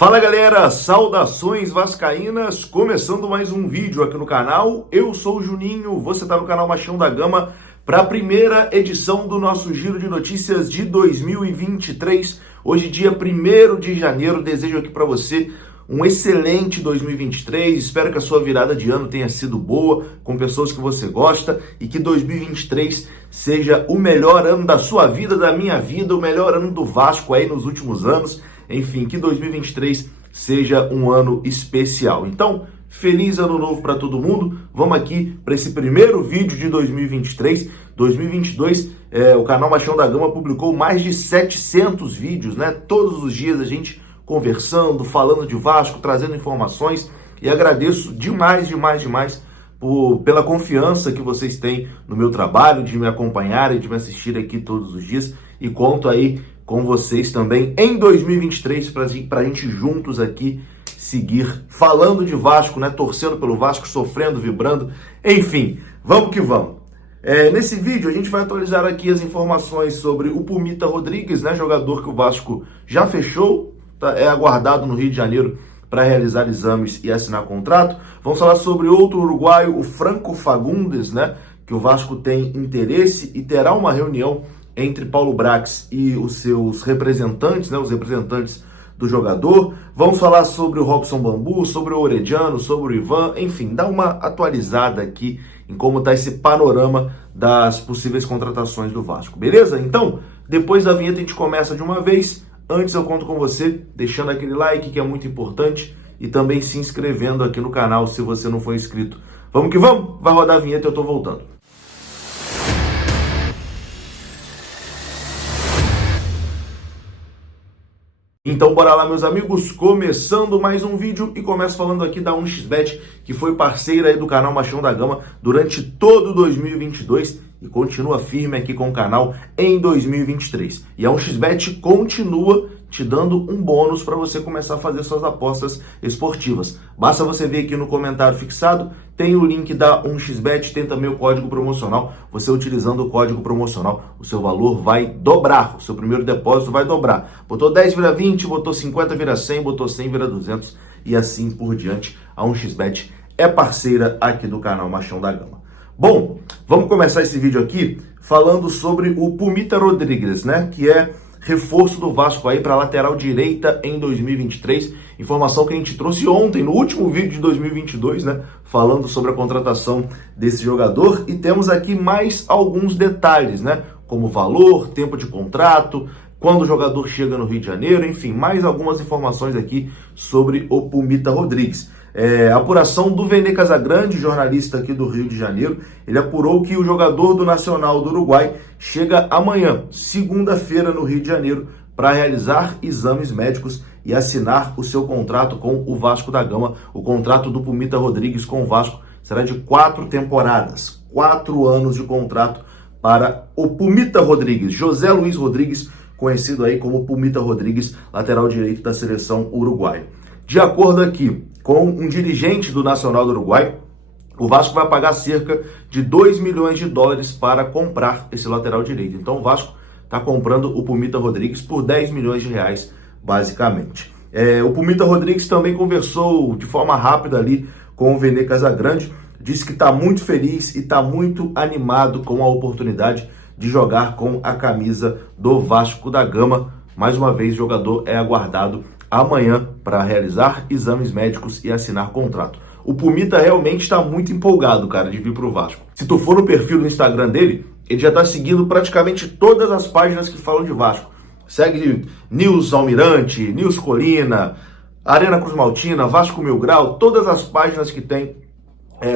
Fala galera, saudações vascaínas, começando mais um vídeo aqui no canal. Eu sou o Juninho, você está no canal Machão da Gama para a primeira edição do nosso Giro de Notícias de 2023. Hoje, dia 1º de janeiro, desejo aqui para você um excelente 2023, espero que a sua virada de ano tenha sido boa, com pessoas que você gosta, e que 2023 seja o melhor ano da sua vida, da minha vida, o melhor ano do Vasco aí nos últimos anos. Enfim, que 2023 seja um ano especial. Então, feliz ano novo para todo mundo. Vamos aqui para esse primeiro vídeo de 2023. 2022, o canal Machão da Gama publicou mais de 700 vídeos, né? Todos os dias a gente conversando, falando de Vasco, trazendo informações. E agradeço demais pela confiança que vocês têm no meu trabalho, de me acompanhar e de me assistir aqui todos os dias. E conto aí com vocês também em 2023 para a gente juntos aqui seguir falando de Vasco, né? Torcendo pelo Vasco, sofrendo, vibrando, enfim, vamos que vamos. Nesse vídeo a gente vai atualizar aqui as informações sobre o Pumita Rodrigues, né? Jogador que o Vasco já fechou, é aguardado no Rio de Janeiro para realizar exames e assinar contrato. Vamos falar sobre outro uruguaio, o Franco Fagundes, né? Que o Vasco tem interesse e terá uma reunião entre Paulo Brax e os seus representantes, né, os representantes do jogador. Vamos falar sobre o Robson Bambu, sobre o Orediano, sobre o Ivan, enfim, dar uma atualizada aqui em como está esse panorama das possíveis contratações do Vasco, beleza? Então, depois da vinheta a gente começa de uma vez. Antes eu conto com você, deixando aquele like que é muito importante e também se inscrevendo aqui no canal se você não for inscrito. Vamos que vamos? Vai rodar a vinheta e eu tô voltando. Então bora lá, meus amigos, começando mais um vídeo e começo falando aqui da 1xBet, que foi parceira aí do canal Machão da Gama durante todo 2022 e continua firme aqui com o canal em 2023. E a 1xBet continua te dando um bônus para você começar a fazer suas apostas esportivas. Basta você ver aqui no comentário fixado, tem o link da 1xBet, tem também o código promocional. Você utilizando o código promocional, o seu valor vai dobrar, o seu primeiro depósito vai dobrar. Botou 10 vira 20, botou 50 vira 100, botou 100 vira 200 e assim por diante. A 1xBet é parceira aqui do canal Machão da Gama. Bom, vamos começar esse vídeo aqui falando sobre o Pumita Rodrigues, né, que é reforço do Vasco aí para lateral direita em 2023. Informação que a gente trouxe ontem, no último vídeo de 2022, né? Falando sobre a contratação desse jogador. E temos aqui mais alguns detalhes, né? Como valor, tempo de contrato, quando o jogador chega no Rio de Janeiro, enfim, mais algumas informações aqui sobre o Pumita Rodrigues. Apuração do Vene Casagrande, jornalista aqui do Rio de Janeiro, ele apurou que o jogador do Nacional do Uruguai chega amanhã, segunda-feira, no Rio de Janeiro, para realizar exames médicos e assinar o seu contrato com o Vasco da Gama. O contrato do Pumita Rodrigues com o Vasco será de 4 temporadas, 4 anos de contrato para o Pumita Rodrigues, José Luiz Rodrigues, conhecido aí como Pumita Rodrigues, lateral direito da seleção uruguaia. De acordo aqui com um dirigente do Nacional do Uruguai, o Vasco vai pagar cerca de 2 milhões de dólares para comprar esse lateral direito. Então o Vasco está comprando o Pumita Rodrigues por 10 milhões de reais, basicamente. O Pumita Rodrigues também conversou de forma rápida ali com o Vene Casagrande, disse que está muito feliz e está muito animado com a oportunidade de jogar com a camisa do Vasco da Gama. Mais uma vez, o jogador é aguardado amanhã para realizar exames médicos e assinar contrato. O Pumita realmente está muito empolgado, cara, de vir para o Vasco. Se tu for no perfil do Instagram dele, ele já está seguindo praticamente todas as páginas que falam de Vasco. Segue News Almirante, News Colina, Arena Cruz Maltina, Vasco Mil Grau, todas as páginas que tem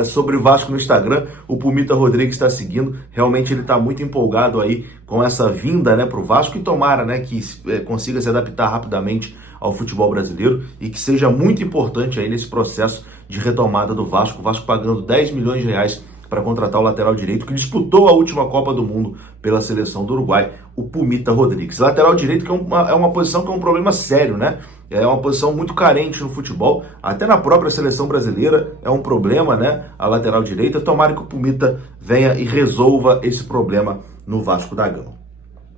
sobre o Vasco no Instagram, o Pumita Rodrigues está seguindo. Realmente ele está muito empolgado aí com essa vinda, né, para o Vasco, e tomara, né, que consiga se adaptar rapidamente ao futebol brasileiro e que seja muito importante aí nesse processo de retomada do Vasco. O Vasco pagando 10 milhões de reais para contratar o lateral direito que disputou a última Copa do Mundo pela seleção do Uruguai, o Pumita Rodrigues. Lateral direito que é uma posição que é um problema sério, né? É uma posição muito carente no futebol, até na própria seleção brasileira é um problema, né? A lateral direita. Tomara que o Pumita venha e resolva esse problema no Vasco da Gama.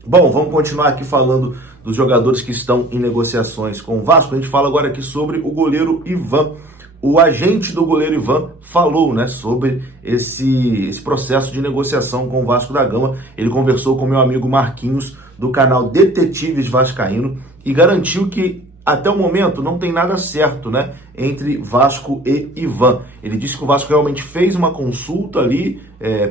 Bom, vamos continuar aqui falando dos jogadores que estão em negociações com o Vasco, a gente fala agora aqui sobre o goleiro Ivan. O agente do goleiro Ivan falou, né, sobre esse processo de negociação com o Vasco da Gama. Ele conversou com meu amigo Marquinhos, do canal Detetives Vascaíno, e garantiu que até o momento não tem nada certo, né, entre Vasco e Ivan. Ele disse que o Vasco realmente fez uma consulta ali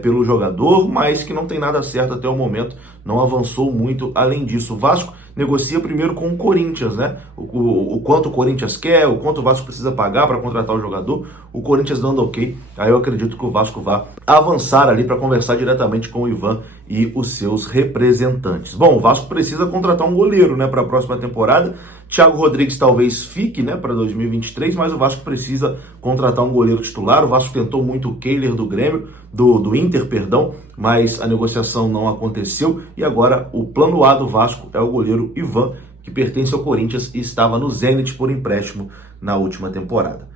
pelo jogador, mas que não tem nada certo até o momento, não avançou muito além disso. O Vasco negocia primeiro com o Corinthians, né? O quanto o Corinthians quer, o quanto o Vasco precisa pagar para contratar o jogador. O Corinthians dando ok, aí eu acredito que o Vasco vai avançar ali para conversar diretamente com o Ivan e os seus representantes. Bom, o Vasco precisa contratar um goleiro, né, para a próxima temporada. Thiago Rodrigues talvez fique, né, para 2023, mas o Vasco precisa contratar um goleiro titular. O Vasco tentou muito o Kehler do Grêmio, do Inter, perdão, mas a negociação não aconteceu e agora o plano A do Vasco é o goleiro Ivan, que pertence ao Corinthians e estava no Zenit por empréstimo na última temporada.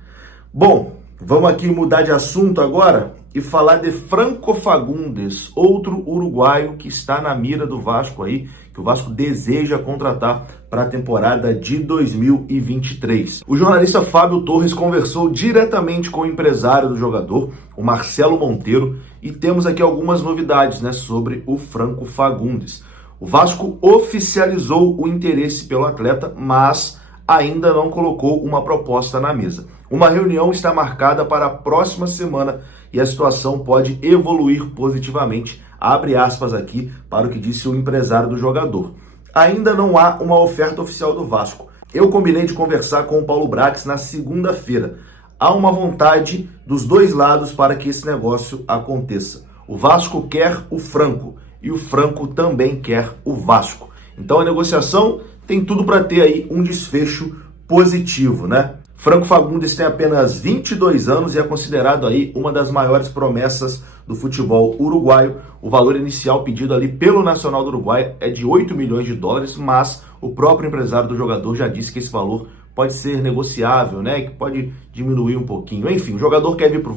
Bom, vamos aqui mudar de assunto agora e falar de Franco Fagundes, outro uruguaio que está na mira do Vasco aí, que o Vasco deseja contratar para a temporada de 2023. O jornalista Fábio Torres conversou diretamente com o empresário do jogador, o Marcelo Monteiro, e temos aqui algumas novidades, né, sobre o Franco Fagundes. O Vasco oficializou o interesse pelo atleta, mas ainda não colocou uma proposta na mesa. Uma reunião está marcada para a próxima semana e a situação pode evoluir positivamente. Abre aspas aqui para o que disse o empresário do jogador. Ainda não há uma oferta oficial do Vasco. Eu combinei de conversar com o Paulo Brax na segunda-feira. Há uma vontade dos dois lados para que esse negócio aconteça. O Vasco quer o Franco e o Franco também quer o Vasco. Então a negociação tem tudo para ter aí um desfecho positivo, né? Franco Fagundes tem apenas 22 anos e é considerado aí uma das maiores promessas do futebol uruguaio. O valor inicial pedido ali pelo Nacional do Uruguai é de 8 milhões de dólares, mas o próprio empresário do jogador já disse que esse valor pode ser negociável, né? Que pode diminuir um pouquinho. Enfim, o jogador quer vir para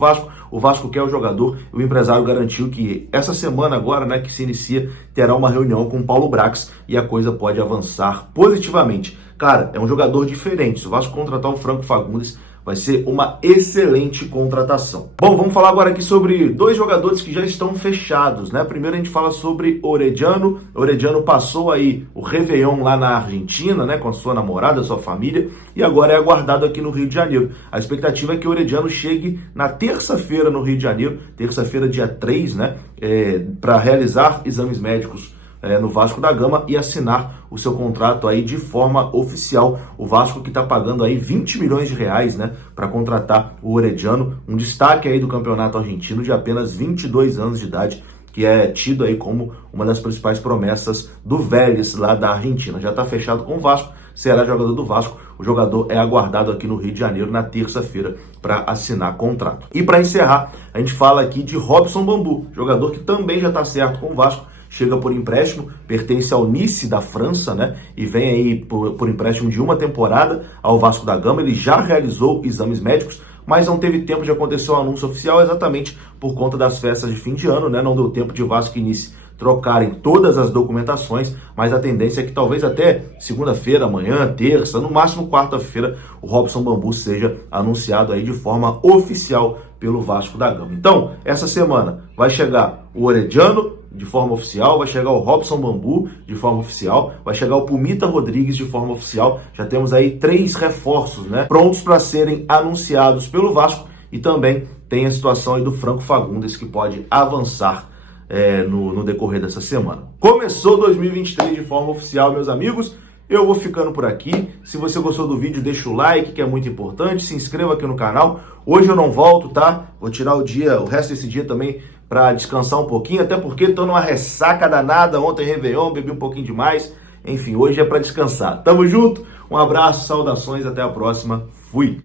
o Vasco quer o jogador. O empresário garantiu que essa semana agora, né, que se inicia, terá uma reunião com o Paulo Brax e a coisa pode avançar positivamente. Cara, é um jogador diferente. Se o Vasco contratar o Franco Fagundes, vai ser uma excelente contratação. Bom, vamos falar agora aqui sobre dois jogadores que já estão fechados, né? Primeiro a gente fala sobre Orediano. Orediano passou aí o Réveillon lá na Argentina, né? Com a sua namorada, sua família, e agora é aguardado aqui no Rio de Janeiro. A expectativa é que o Orediano chegue na terça-feira no Rio de Janeiro, terça-feira dia 3, né? Para realizar exames médicos no Vasco da Gama e assinar o seu contrato aí de forma oficial. O Vasco que está pagando aí 20 milhões de reais, né, para contratar o Orediano, um destaque aí do campeonato argentino de apenas 22 anos de idade, que é tido aí como uma das principais promessas do Vélez lá da Argentina. Já está fechado com o Vasco, será jogador do Vasco. O jogador é aguardado aqui no Rio de Janeiro na terça-feira para assinar contrato. E para encerrar, a gente fala aqui de Robson Bambu, jogador que também já está certo com o Vasco. Chega por empréstimo, pertence ao Nice da França, né? E vem aí por empréstimo de uma temporada ao Vasco da Gama. Ele já realizou exames médicos, mas não teve tempo de acontecer o anúncio oficial exatamente por conta das festas de fim de ano, né? Não deu tempo de Vasco e Nice trocarem todas as documentações, mas a tendência é que talvez até segunda-feira, amanhã, terça, no máximo quarta-feira, o Robson Bambu seja anunciado aí de forma oficial pelo Vasco da Gama. Então, essa semana vai chegar o Orediano de forma oficial, vai chegar o Robson Bambu de forma oficial, vai chegar o Pumita Rodrigues de forma oficial. Já temos aí 3 reforços, né, prontos para serem anunciados pelo Vasco, e também tem a situação aí do Franco Fagundes que pode avançar no decorrer dessa semana. Começou 2023 de forma oficial, meus amigos. Eu vou ficando por aqui. Se você gostou do vídeo, deixa o like, que é muito importante. Se inscreva aqui no canal. Hoje eu não volto, tá? Vou tirar o resto desse dia também para descansar um pouquinho, até porque tô numa ressaca danada. Ontem Réveillon, bebi um pouquinho demais. Enfim, hoje é para descansar. Tamo junto, um abraço, saudações, até a próxima. Fui!